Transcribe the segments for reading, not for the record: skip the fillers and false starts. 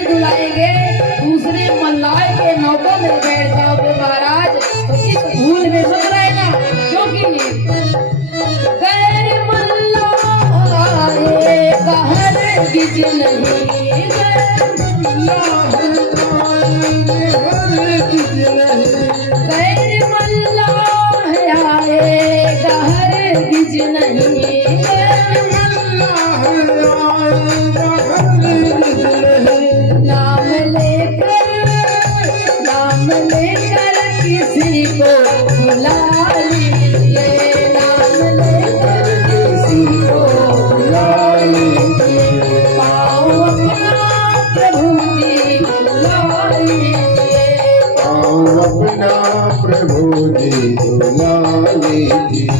नहीं दुलाएंगे, दूसरे मल्लाह के नौका में बैठ जाओगे महाराज तो इस भूल में मत रहना, क्योंकि गैर मल्लाह का हरगिज नहीं, गैर मल्लाह आएगा हरगिज नहीं, नाम लेकर किसी को बुला लीजिए, नाम लेकर किसी को बुला लीजिए, पाओ अपना प्रभु जी बुला लीजिए, पाओ अपना प्रभु जी बुला लीजिए।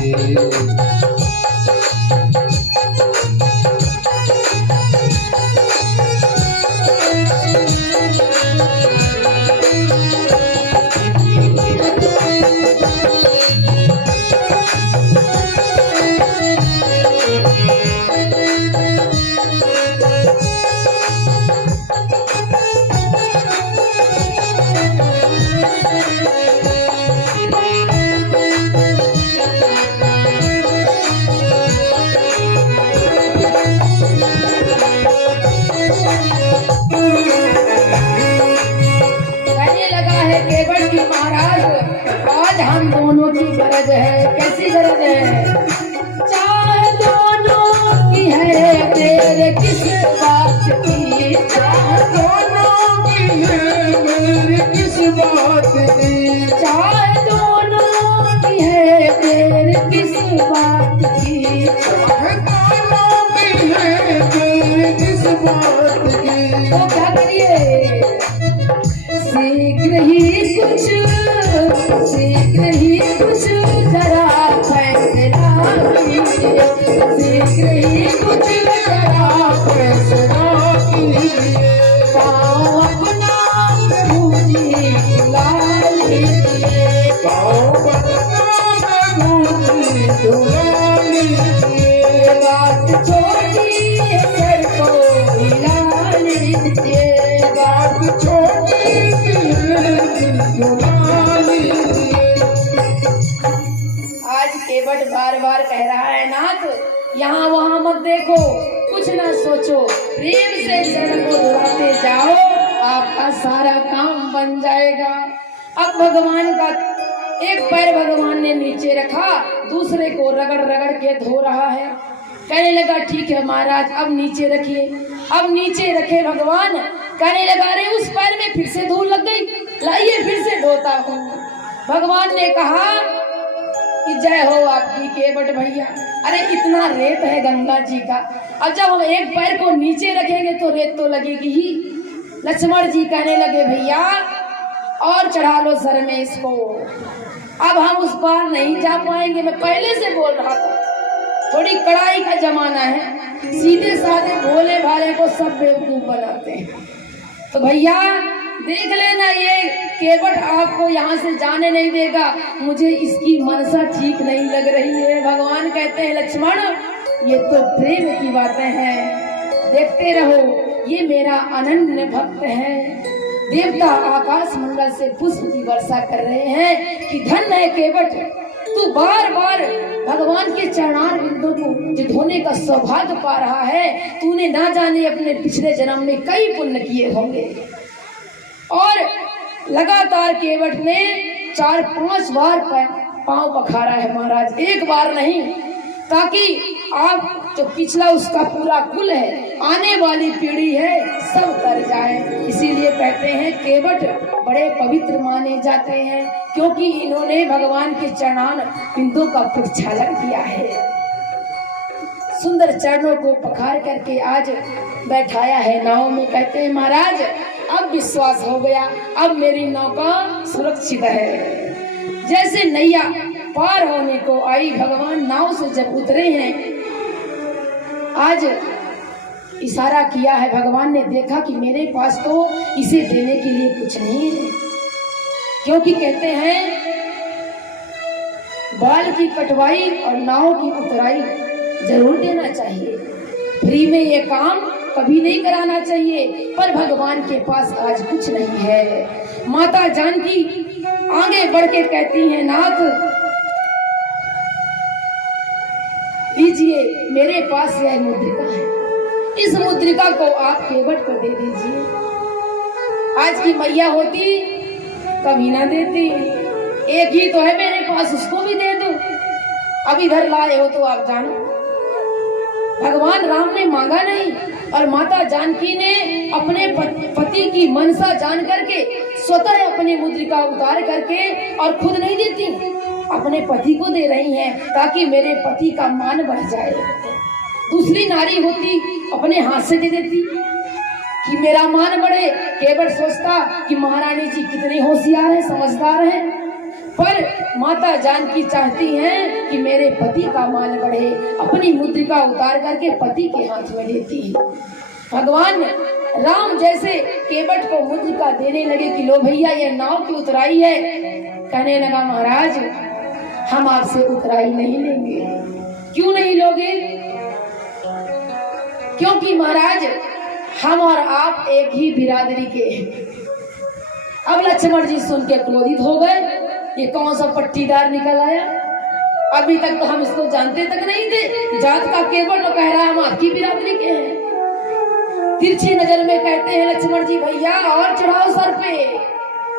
हम दोनों की गरज है, कैसी गरज है, चाह दोनों की है तेरे किस बात की, चाह दोनों की है मेरे किस बात की, चाह दोनों की है तेरे किस बात की, चाह दोनों की है तेरे किस बात की। तो क्या करिए, शीघ्र ही कुछ जरा फैसला कीजिए, शीघ्र ही कुछ जरा फैसला कीजिए, पाओ अपना प्रभु जी बुला लीजिए, पाओ अपना प्रभु जी बुला लीजिए, बात छोटी है सर को हिला लीजिए, बात छोटी केवट बार बार कह रहा है, नाथ यहाँ वहाँ मत देखो, कुछ ना सोचो, प्रेम से चरण को धुलाते जाओ, आपका सारा काम बन जाएगा। अब भगवान का एक पैर भगवान ने नीचे रखा, दूसरे को रगड़ रगड़ के धो रहा है। कहने लगा ठीक है महाराज अब नीचे रखिए। अब नीचे रखे भगवान, कहने लगा रे उस पैर में फिर से धूल लग गई, लाइए फिर से धोता हूँ। भगवान ने कहा कि जय हो आपकी केवट भैया, अरे इतना रेत है गंगा जी का, अब जब हम एक पैर को नीचे रखेंगे तो रेत तो लगेगी ही। लक्ष्मण जी कहने लगे भैया और चढ़ा लो सर में इसको, अब हम उस पार नहीं जा पाएंगे। मैं पहले से बोल रहा था, थोड़ी कड़ाई का जमाना है, सीधे साधे भोले भाले को सब बेवकूफ बनाते हैं। तो भैया देख लेना ये केवट आपको यहाँ से जाने नहीं देगा, मुझे इसकी मनसा ठीक नहीं लग रही है। भगवान कहते हैं लक्ष्मण ये तो प्रेम की बातें हैं, देखते रहो, ये मेरा अनन्य भक्त है। देवता आकाश मंडल से पुष्प की वर्षा कर रहे हैं कि धन्य है केवट, तू बार बार भगवान के चरणार बिंदु को धोने का सौभाग्य पा रहा है। तूने ना जाने अपने पिछले जन्म में कई पुण्य किए होंगे। और लगातार केवट ने 4-5 बार पांव पखारा है महाराज, एक बार नहीं, ताकि आप जो पिछला उसका पूरा कुल है, आने वाली पीढ़ी है, सब तर जाए। इसीलिए कहते हैं केवट बड़े पवित्र माने जाते हैं, क्योंकि इन्होंने भगवान के चरणान बिंदु का प्रक्षालन किया है। सुंदर चरणों को पखार करके आज बैठाया है नाव में। कहते हैं महाराज अब विश्वास हो गया, अब मेरी नौका सुरक्षित है। जैसे नैया पार होने को आई, भगवान नाव से जब उतरे हैं, आज इशारा किया है भगवान ने, देखा कि मेरे पास तो इसे देने के लिए कुछ नहीं है, क्योंकि कहते हैं बाल की कटवाई और नाव की उतराई जरूर देना चाहिए। फ्री में ये काम कभी नहीं कराना चाहिए, पर भगवान के पास आज कुछ नहीं है। माता जानकी आगे बढ़ के कहती हैं, नाथ लीजिए, मेरे पास यह मुद्रिका है, इस मुद्रिका को आप केवट को दे दीजिए। आज की मैया होती कभी ना देती, एक ही तो है मेरे पास, उसको भी दे दो। अब इधर लाए हो तो आप जानो, भगवान राम ने मांगा नहीं, और माता जानकी ने अपने पति की मनसा जान करके स्वतः अपनी मुद्रिका उतार करके, और खुद नहीं देती, अपने पति को दे रही हैं, ताकि मेरे पति का मान बढ़ जाए। दूसरी नारी होती अपने हाथ से दे देती कि मेरा मान बढ़े, केवल सोचता कि महारानी जी कितनी होशियार है, समझदार है, पर माता जानकी चाहती हैं कि मेरे पति का मान बढ़े, अपनी मुद्रिका उतार करके पति के हाथ में देती है। भगवान राम जैसे केवट को मुद्रिका देने लगे कि लो भैया ये नाव की उतराई है, कहने लगा महाराज हम आपसे उतराई नहीं लेंगे। क्यों नहीं लोगे? क्योंकि महाराज हम और आप एक ही बिरादरी के हैं। अब लक्ष्मण जी सुन के क्रोधित हो गए, ये कौन सा पट्टीदार निकल आया, अभी तक तो हम इसको जानते तक नहीं थे, जात का केवट तो कह रहा है हम आपकी बिरादरी के हैं। तिरछी नजर में कहते हैं लक्ष्मण जी भैया और चढ़ाओ सर पे,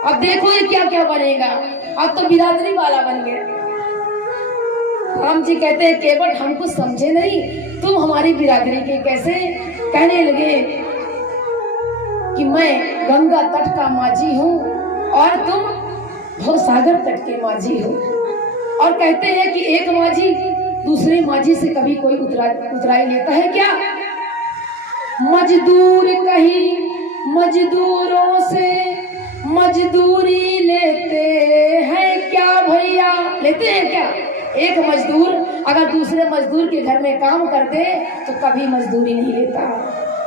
अब देखो ये क्या क्या बनेगा, अब तो बिरादरी वाला बन गया। राम जी कहते हैं केवट हम कुछ समझे नहीं, तुम हमारी बिरादरी के कैसे? कहने लगे कि मैं गंगा तट का माझी हूँ और तुम भवसागर तट के माझी हो। और कहते हैं कि एक माझी दूसरे माझी से कभी कोई उतराई लेता है क्या? मजदूर कहीं मजदूरों से मजदूरी लेते हैं क्या भैया? लेते हैं क्या? एक मजदूर अगर दूसरे मजदूर के घर में काम कर दे तो कभी मजदूरी नहीं लेता।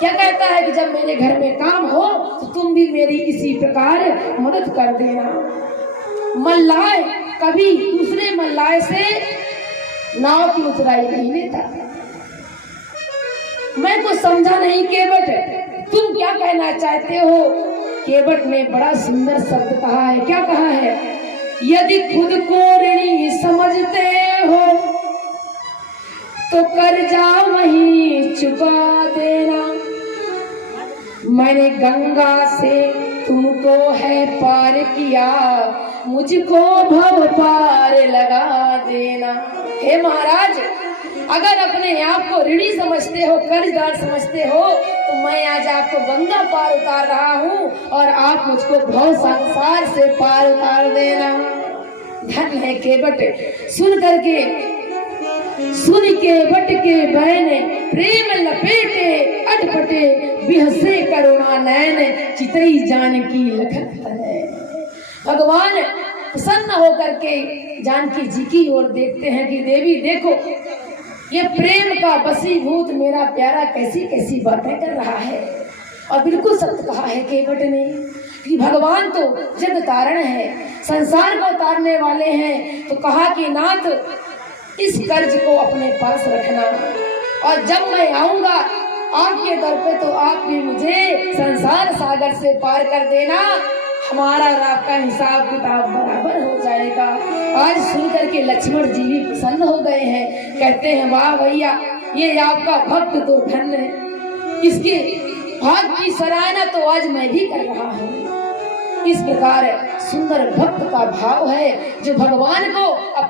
क्या कहता है कि जब मेरे घर में काम हो तो तुम भी मेरी इसी प्रकार मदद कर देना। मल्लाह कभी दूसरे मल्लाह से नाव की उतराई नहीं लेता। मैं कुछ समझा नहीं केवट, तुम क्या कहना चाहते हो? केवट ने बड़ा सुंदर शब्द कहा है। क्या कहा है? यदि खुद को ऋणी समझते हो तो कर्जा वहीं चुका देना। मैंने गंगा से तुमको है पार किया, मुझको भव पार लगा देना। हे महाराज, अगर अपने आप को ऋणी समझते हो, कर्जदार समझते हो, तो मैं आज आपको गंगा पार उतार रहा हूँ और आप मुझको भव संसार से पार उतार देना। धन है केवट। सुन के बट के बहने प्रेम लपेटे अटपटे, बिहसे करुणा नैन चितई जानकी लखत है। भगवान प्रसन्न होकर के जानकी जी की ओर देखते हैं कि देवी देखो, ये प्रेम का वशीभूत मेरा प्यारा कैसी कैसी बातें कर रहा है। और बिल्कुल सत्य कहा है केवट ने कि भगवान तो जग तारण है, संसार को तारने वाले हैं। तो कहा कि नाथ इस कर्ज को अपने पास रखना, और जब मैं आऊंगा आपके दर पे तो आप भी मुझे संसार सागर से पार कर देना, हमारा और आपका हिसाब किताब बराबर हो जाएगा। आज सुनकर के लक्ष्मण जी भी प्रसन्न हो गए हैं। कहते हैं वाह भैया, ये आपका भक्त तो धन्य है, इसके भाग की सराहना तो आज मैं भी कर रहा हूँ। इस प्रकार सुंदर भक्त का भाव है जो भगवान को